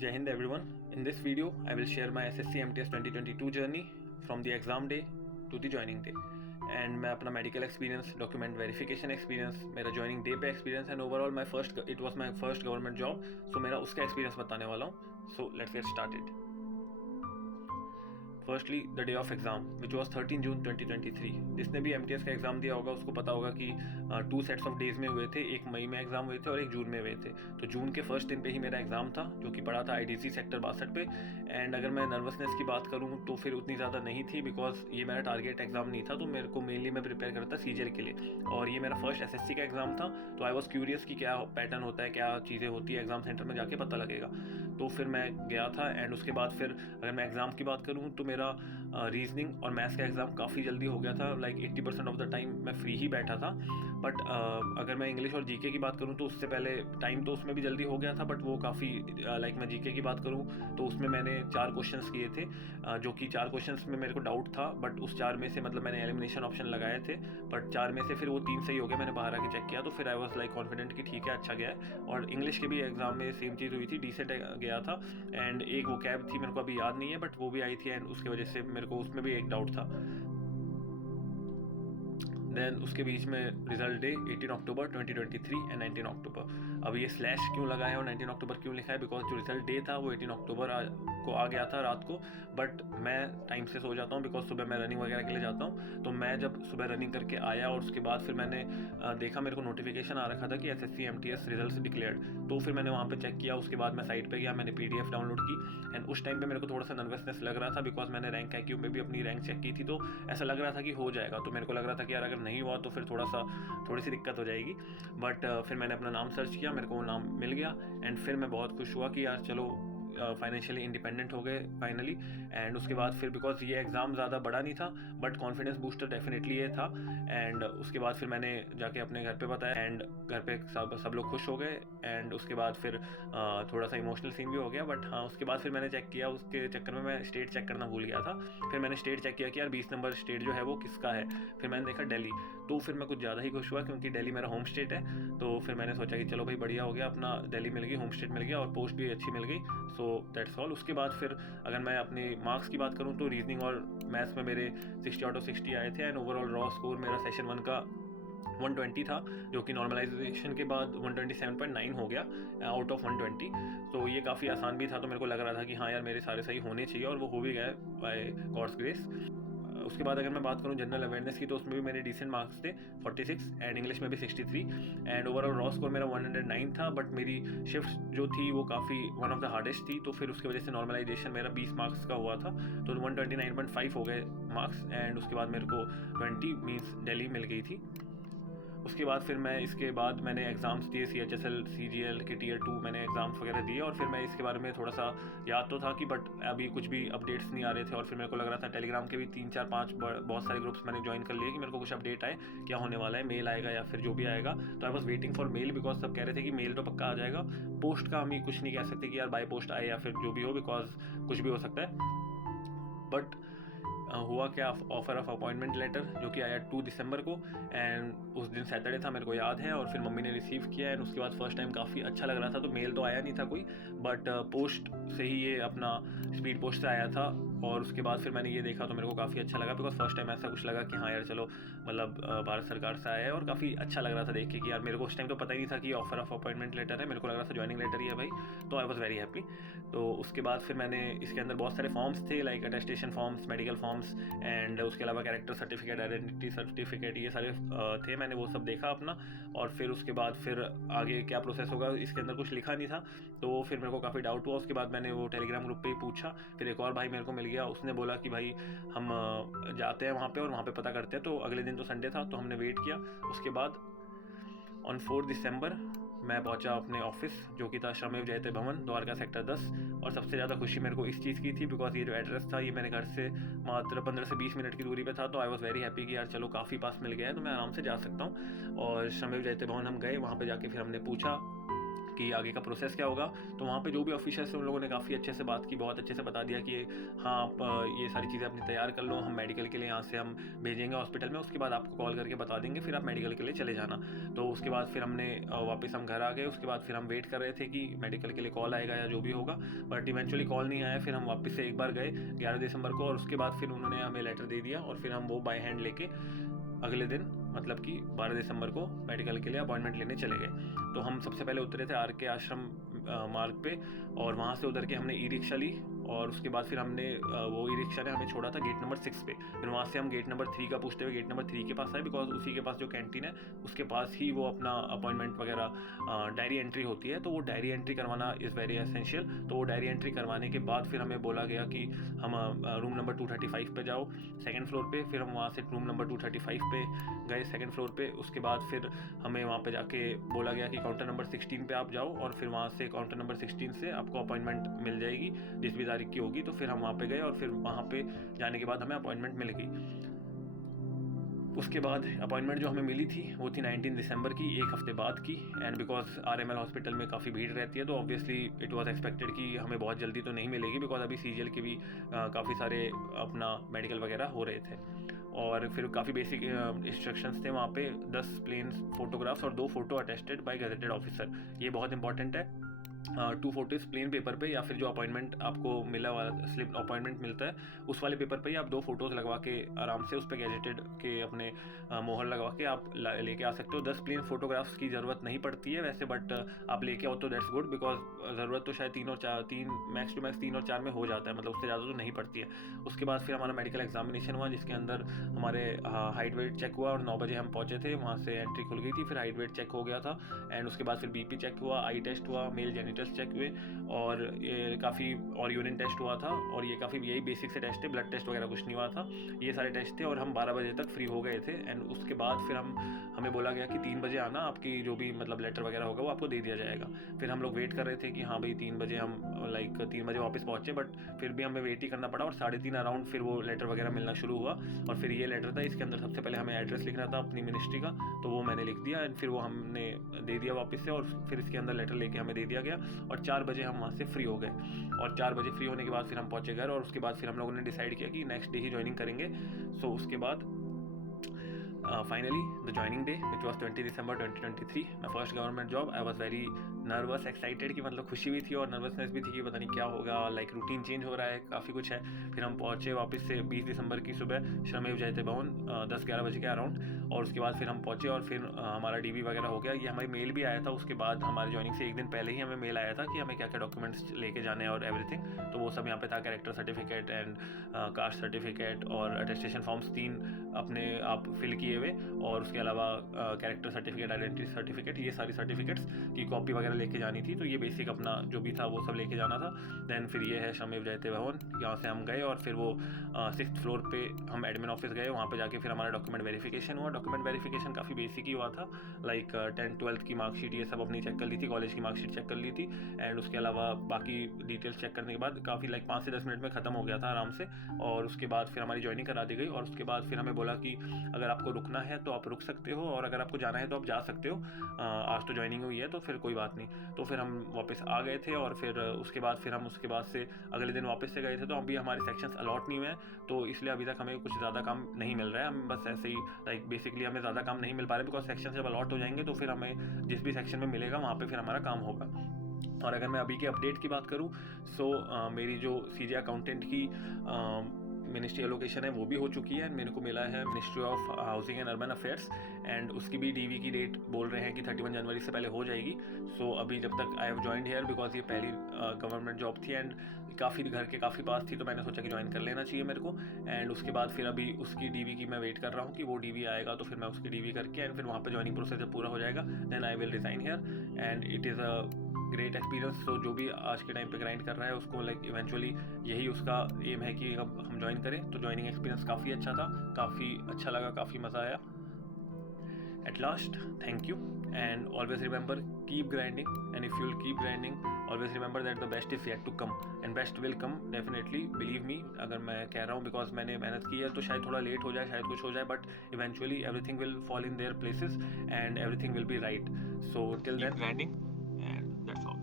Jai Hind everyone. In this video, I will share my SSC MTS 2022 journey from the exam day to the joining day. And मैं अपना medical experience, document verification experience, मेरा joining day पे experience and overall it was my first government job, so मेरा उसका experience बताने वाला हूँ. So let's get started. Firstly the day of exam which was 13 June 2023. जिसने भी MTS का एग्जाम दिया होगा उसको पता होगा कि 2 सेट्स ऑफ डेज में हुए थे. एक मई में एग्जाम हुए थे और एक जून में हुए थे. तो जून के फर्स्ट दिन पे ही मेरा एग्जाम था जो कि पड़ा था IDC सेक्टर 62 पे. एंड अगर मैं नर्वसनेस की बात करूँ तो फिर उतनी ज़्यादा नहीं थी बिकॉज ये मेरा टारगेट एग्जाम नहीं था. तो मेरे को मेनली मैं प्रिपेयर करता CGL के लिए और ये मेरा फर्स्ट SSC का एग्जाम था. तो आई वॉज क्यूरियस कि क्या पैटर्न होता है, क्या चीज़ें होती है, एग्जाम सेंटर में जाके पता लगेगा. तो फिर मैं गया था. एंड उसके बाद फिर अगर मैं एग्ज़ाम की बात करूँ तो मेरा रीजनिंग और मैथ्स का एग्ज़ाम काफ़ी जल्दी हो गया था. लाइक 80% ऑफ द टाइम मैं फ्री ही बैठा था. बट अगर मैं इंग्लिश और GK की बात करूँ तो उससे पहले टाइम तो उसमें भी जल्दी हो गया था. बट वो काफ़ी लाइक मैं GK की बात करूँ तो उसमें मैंने 4 क्वेश्चंस किए थे जो कि 4 क्वेश्चंस में मेरे को डाउट था. बट उस 4 में से मतलब मैंने एलिमिनेशन ऑप्शन लगाए थे. बट 4 में से फिर वो 3 सही हो गया. मैंने बाहर आके चेक किया तो फिर आई वॉज लाइक कॉन्फिडेंट कि ठीक है, अच्छा गया है. और इंग्लिश के भी एग्जाम में सेम चीज़ हुई थी, डिसेंट गया था. एंड एक वो कैब थी, मेरे को अभी याद नहीं है, बट वो भी आई थी. एंड उसकी वजह से मेरे को उसमें भी एक डाउट था. देन उसके बीच में रिजल्ट डे 18 अक्टूबर 2023 एंड 19 अक्टूबर. अब ये स्लैश क्यों लगा है और 19 अक्टूबर क्यों लिखा है? बिकॉज जो रिजल्ट डे था वो 18 अक्टूबर को आ गया था रात को. बट मैं टाइम से सो जाता हूँ बिकॉज सुबह मैं रनिंग वगैरह के लिए जाता हूँ. तो मैं जब सुबह रनिंग करके आया और उसके बाद फिर मैंने देखा, मेरे को नोटिफिकेशन आ रखा था कि SSC MTS रिजल्ट डिक्लेयर्ड. तो फिर मैंने वहाँ पे चेक किया. उसके बाद मैं साइट पे गया, मैंने PDF डाउनलोड की. एंड उस टाइम पे मेरे को थोड़ा सा नर्वसनेस लग रहा था बिकॉज मैंने रैंक IQ में भी अपनी रैंक चेक की थी. तो ऐसा लग रहा था कि हो जाएगा. तो मेरे को लग रहा था कि यार अगर नहीं हुआ तो फिर थोड़ी सी दिक्कत हो जाएगी. बट फिर मैंने अपना नाम सर्च किया, मेरे को वो नाम मिल गया. एंड फिर मैं बहुत खुश हुआ कि यार चलो फाइनेंशियली इंडिपेंडेंट हो गए फाइनली. एंड उसके बाद फिर बिकॉज ये एग्ज़ाम ज़्यादा बड़ा नहीं था बट कॉन्फिडेंस बूस्टर डेफिनेटली ये था. एंड उसके बाद फिर मैंने जाके अपने घर पे बताया एंड घर पे सब लोग खुश हो गए. एंड उसके बाद फिर थोड़ा सा इमोशनल सीन भी हो गया. बट हाँ, उसके बाद फिर मैंने चेक किया, उसके चक्कर में मैं स्टेट चेक करना भूल गया था. फिर मैंने स्टेट चेक किया कि यार 20 नंबर स्टेट जो है वो किसका है. फिर मैंने देखा दिल्ली. तो फिर मैं कुछ ज़्यादा ही खुश हुआ क्योंकि दिल्ली मेरा होम स्टेट है. तो फिर मैंने सोचा कि चलो भाई बढ़िया हो गया, अपना दिल्ली मिल गई, होम स्टेट मिल गया और पोस्ट भी अच्छी मिल गई. So that's all. उसके बाद फिर अगर मैं अपने मार्क्स की बात करूँ तो रीजनिंग और मैथ्स में मेरे 60 आउट ऑफ 60 आए थे. एंड ओवरऑल रॉ स्कोर मेरा सेशन 1 का 120 था जो कि नॉर्मलाइजेशन के बाद 127.9 हो गया आउट ऑफ 120. तो ये काफ़ी आसान भी था. तो मेरे को लग रहा था कि हाँ यार मेरे सारे सही होने चाहिए और वो हो भी गए बाय गॉड्स ग्रेस. उसके बाद अगर मैं बात करूँ जनरल अवेयरनेस की तो उसमें भी मेरे डिसेंट मार्क्स थे 46 एंड इंग्लिश में भी 63. एंड ओवरऑल रॉ स्कोर मेरा 109 था. बट मेरी शिफ्ट जो थी वो काफ़ी वन ऑफ द हार्डेस्ट थी. तो फिर उसकी वजह से नॉर्मलाइजेशन मेरा 20 मार्क्स का हुआ था. तो 129.5 हो गए मार्क्स. एंड उसके बाद मेरे को 20 मीन्स दिल्ली मिल गई थी. उसके बाद फिर मैं इसके बाद मैंने एग्ज़ाम्स दिए, CHSL CGL के Tier 2 मैंने एग्ज़ाम्स वगैरह दिए. और फिर मैं इसके बारे में थोड़ा सा याद तो था कि बट अभी कुछ भी अपडेट्स नहीं आ रहे थे. और फिर मेरे को लग रहा था टेलीग्राम के भी 3-4-5 बहुत सारे ग्रुप्स मैंने ज्वाइन कर लिए कि मेरे को कुछ अपडेट आए, क्या होने वाला है, मेल आएगा या फिर जो भी आएगा. तो I was waiting for male because सब कह रहे थे कि मेल तो पक्का आ जाएगा. पोस्ट का हम ही कुछ नहीं कह सकते कि यार बाय पोस्ट आए या फिर जो भी हो, बिकॉज कुछ भी हो सकता है. बट हुआ क्या, ऑफर ऑफ अपॉइंटमेंट लेटर जो कि आया 2 दिसंबर को. एंड उस दिन सैटरडे था, मेरे को याद है. और फिर मम्मी ने रिसीव किया. एंड उसके बाद फर्स्ट टाइम काफ़ी अच्छा लग रहा था. तो मेल तो आया नहीं था कोई, बट पोस्ट से ही ये अपना स्पीड पोस्ट से आया था. और उसके बाद फिर मैंने ये देखा तो मेरे को काफ़ी अच्छा लगा बिकॉज फर्स्ट टाइम ऐसा कुछ लगा कि हाँ यार चलो मतलब भारत सरकार से आया है. और काफ़ी अच्छा लग रहा था देख के कि यार मेरे को उस टाइम तो पता ही नहीं था कि ऑफर ऑफ अपॉइंटमेंट लेटर है. मेरे को लग रहा था ज्वाइनिंग लेटर ही है भाई. तो आई वॉज वेरी हैप्पी. तो उसके बाद फिर मैंने इसके अंदर बहुत सारे फॉर्म्स थे like attestation forms, medical forms and उसके अलावा कैरेक्टर सर्टिफिकेट, आइडेंटिटी सर्टिफिकेट, ये सारे थे. मैंने वो सब देखा अपना. और फिर उसके बाद फिर आगे क्या प्रोसेस होगा इसके अंदर कुछ लिखा नहीं था. तो फिर मेरे को काफ़ी डाउट हुआ. उसके बाद मैंने वो टेलीग्राम ग्रुप पे ही पूछा. फिर एक और भाई मेरे को मिल गया, उसने बोला कि भाई हम जाते हैं वहाँ पे और वहाँ पे पता करते हैं. तो अगले दिन तो संडे था तो हमने वेट किया. उसके बाद ऑन 4 दिसंबर मैं पहुंचा अपने ऑफिस जो कि था श्रमेव जयते भवन, द्वारका सेक्टर 10. और सबसे ज़्यादा खुशी मेरे को इस चीज़ की थी बिकॉज ये जो एड्रेस था ये मेरे घर से मात्र 15 से 20 मिनट की दूरी पे था. तो आई वॉज वेरी हैप्पी कि यार चलो काफ़ी पास मिल गया है तो मैं आराम से जा सकता हूँ. और श्रमेव जयते भवन हम गए. वहाँ पे जाके फिर हमने पूछा कि आगे का प्रोसेस क्या होगा। तो वहाँ पे जो भी ऑफिसर्स हैं उन लोगों ने काफ़ी अच्छे से बात की, बहुत अच्छे से बता दिया कि हाँ आप ये सारी चीज़ें अपनी तैयार कर लो, हम मेडिकल के लिए यहाँ से हम भेजेंगे हॉस्पिटल में, उसके बाद आपको कॉल करके बता देंगे, फिर आप मेडिकल के लिए चले जाना। तो उसके बाद फिर हमने वापस हम घर आ गए। उसके बाद फिर हम वेट कर रहे थे कि मेडिकल के लिए कॉल आएगा या जो भी होगा, बट इवेंचुअली कॉल नहीं आया। फिर हम वापस से एक बार गए 11 दिसंबर को, और उसके बाद फिर उन्होंने हमें लेटर दे दिया और फिर हम वो बाय हैंड लेके अगले दिन मतलब कि 12 दिसंबर को मेडिकल के लिए अपॉइंटमेंट लेने चले गए। तो हम सबसे पहले उतरे थे आर के आश्रम मार्ग पे, और वहाँ से उतर के हमने ई रिक्शा ली, और उसके बाद फिर हमने वो ई रिक्शा ने हमें छोड़ा था गेट नंबर 6 पे। फिर वहाँ से हम गेट नंबर 3 का पूछते हुए गेट नंबर 3 के पास आए, बिकॉज उसी के पास जो कैंटीन है उसके पास ही वो अपना अपॉइंटमेंट वगैरह डायरी एंट्री होती है, तो वो डायरी एंट्री करवाना इज़ वेरी एसेंशियल। तो वो डायरी एंट्री करवाने के बाद फिर हमें बोला गया कि हम रूम नंबर 235 पे जाओ, सेकंड फ्लोर पे। फिर हम वहाँ से रूम नंबर 235 पे गए सेकंड फ्लोर पे। उसके बाद फिर हमें वहाँ पे जाके बोला गया कि काउंटर नंबर 16 पे आप जाओ, और फिर वहाँ से काउंटर नंबर 16 से आपको अपॉइंटमेंट मिल जाएगी जिस भी तारीख की होगी। तो फिर हम वहाँ पे गए, और फिर वहाँ पे जाने के बाद हमें अपॉइंटमेंट मिल गई। उसके बाद अपॉइंटमेंट जो हमें मिली थी वो थी 19 दिसंबर की, एक हफ्ते बाद की। एंड बिकॉज RML हॉस्पिटल में काफ़ी भीड़ रहती है, तो ऑब्वियसली इट वाज एक्सपेक्टेड कि हमें बहुत जल्दी तो नहीं मिलेगी, बिकॉज अभी CGL के भी काफ़ी सारे अपना मेडिकल वगैरह हो रहे थे। और फिर काफ़ी बेसिक इंस्ट्रक्शंस थे वहाँ पे, 10 प्लेन फोटोग्राफ्स और 2 photo attested bye gazetted officer. ये बहुत इंपॉर्टेंट है। 2 फोटोज प्लेन पेपर पे, या फिर जो अपॉइंटमेंट आपको मिला वाला स्लिप अपॉइंटमेंट मिलता है उस वाले पेपर पे ही आप 2 फोटोज़ लगवा के आराम से उस पर गैजेटेड के अपने मोहर लगवा के आप लेके आ सकते हो। 10 प्लेन फोटोग्राफ्स की ज़रूरत नहीं पड़ती है वैसे, बट आप लेके आओ तो दैट्स गुड, बिकॉज ज़रूरत तो शायद 3 मैक्स टू मैक्स 3 और 4 में हो जाता है, मतलब उससे ज़्यादा तो नहीं पड़ती है। उसके बाद फिर हमारा मेडिकल एग्जामिनेशन हुआ, जिसके अंदर हमारे हाइट वेट चेक हुआ, और 9 बजे हम पहुँचे थे, वहाँ से एंट्री खुल गई थी। फिर हाइट वेट चेक हो गया था, एंड उसके बाद फिर BP चेक हुआ, आई टेस्ट हुआ, मेल जेनिटल्स चेक हुए, और ये काफ़ी और यूरिन टेस्ट हुआ था, और ये काफ़ी यही बेसिक से टेस्ट है, ब्लड टेस्ट वगैरह कुछ नहीं हुआ था। ये सारे टेस्ट थे, और हम 12 बजे तक फ्री हो गए थे। एंड उसके बाद फिर हमें बोला गया कि 3 बजे आना, आपकी जो भी मतलब लेटर वगैरह होगा वो आपको दे दिया जाएगा। फिर हम लोग वेट कर रहे थे कि हाँ भाई 3 बजे हम 3 बजे वापस पहुँचे, बट फिर भी हमें वेट ही करना पड़ा, और 3:30 अराउंड फिर वो लेटर वगैरह मिलना शुरू हुआ। और फिर ये लेटर था, इसके अंदर सबसे पहले हमें एड्रेस लिखना था अपनी मिनिस्ट्री का, तो वो मैंने लिख दिया, एंड फिर वो हमने दे दिया वापस से, और फिर इसके अंदर लेटर लेके हमें दे दिया गया, और 4 बजे हम वहाँ से फ्री हो गए। और 4 बजे फ्री होने के बाद फिर हम पहुँचे घर, और उसके बाद फिर हम लोगों ने डिसाइड किया कि नेक्स्ट डे ही ज्वाइनिंग करेंगे। सो उसके बाद finally the joining day, which was 20 December 2023, my first government job. I was very nervous, excited कि मतलब खुशी भी थी और नर्वसनेस भी थी कि पता नहीं क्या होगा, लाइक रूटीन चेंज हो रहा है, काफ़ी कुछ है। फिर हम पहुँचे वापस से 20 दिसंबर की सुबह श्रमेव जयते भवन 10-11 बजे के अराउंड, और उसके बाद फिर हम पहुँचे, और फिर हमारा DV वगैरह हो गया। ये हमारी मेल भी आया था उसके बाद, हमारे ज्वाइनिंग से एक दिन पहले ही हमें मेल आया था कि हमें क्या क्या डॉक्यूमेंट्स लेके जाने हैं और एवरीथिंग। तो वो सब यहाँ पे था, character certificate and caste certificate और अटेस्टेशन फॉर्म्स 3 अपने आप फिल किए हुए, और उसके अलावा कैरेक्टर सर्टिफिकेट, आइडेंटिटी सर्टिफिकेट, ये सारी सर्टिफिकेट्स की कॉपी वगैरह लेके जानी थी। तो ये बेसिक अपना जो भी था वो सब लेके जाना था। देन फिर ये है श्रमेव जयते भवन, यहाँ से हम गए, और फिर वो 6th फ्लोर पे हम एडमिन ऑफिस गए। वहाँ पे जाके फिर हमारा डॉक्यूमेंट वेरिफिकेशन हुआ। डॉक्यूमेंट वेरिफिकेशन काफ़ी बेसिक ही हुआ था, लाइक 10th 12th की मार्कशीट ये सब अपनी चेक कर ली थी, कॉलेज की मार्कशीट चेक कर ली थी, एंड उसके अलावा बाकी डिटेल्स चेक करने के बाद काफ़ी लाइक 5 से 10 मिनट में ख़त्म हो गया था आराम से। और उसके बाद फिर हमारी ज्वाइनिंग करा दी गई, और उसके बाद फिर हमें बोला कि अगर आपको रुकना है तो आप रुक सकते हो, और अगर आपको जाना है तो आप जा सकते हो, आज तो ज्वाइनिंग हुई है तो फिर कोई बात नहीं। तो फिर हम वापस आ गए थे, और फिर उसके बाद से अगले दिन वापस से गए थे। तो अभी हमारे सेक्शंस अलॉट नहीं हुए हैं, तो इसलिए अभी तक हमें कुछ ज़्यादा काम नहीं मिल रहा है। हम बस ऐसे ही लाइक बेसिकली हमें ज़्यादा काम नहीं मिल पा रहा है, बिकॉज सेक्शन जब अलॉट हो जाएंगे तो फिर हमें जिस भी सेक्शन में मिलेगा वहाँ पर फिर हमारा काम होगा। और अगर मैं अभी के अपडेट की बात करूँ, सो मेरी जो CJ अकाउंटेंट की मिनिस्ट्री एलोकेशन है वो भी हो चुकी है। मेरे को मिला है ministry of housing and urban affairs, and उसकी भी DV की डेट बोल रहे हैं कि 31 जनवरी से पहले हो जाएगी। सो अभी जब तक I have joined here, because ये पहली गवर्नमेंट जॉब थी, एंड काफ़ी घर के काफ़ी पास थी, तो मैंने सोचा कि ज्वाइन कर लेना चाहिए मेरे को। एंड उसके बाद फिर अभी उसकी DV की मैं वेट कर रहा हूँ कि वो DV आएगा, तो फिर मैं उसकी DV करके एंड फिर वहाँ पर ज्वाइनिंग प्रोसेस जब पूरा हो जाएगा then I will resign here. And it is a great experience. तो जो भी आज के टाइम पे ग्राइंड कर रहा है उसको लाइक इवेंचुअली यही उसका एम है कि अब हम ज्वाइन करें। तो ज्वाइनिंग एक्सपीरियंस काफ़ी अच्छा था, काफ़ी अच्छा लगा, काफ़ी मज़ा आया। At last, thank you, and always remember, keep grinding, and if you'll keep grinding, always remember that the best is yet to come, and best will come definitely, believe me। अगर मैं कह रहा हूँ बिकॉज मैंने मेहनत की है, तो शायद थोड़ा लेट हो जाए, शायद कुछ हो जाए, but eventually everything will fall in their places and everything will be right। So till then, grinding, and that's all.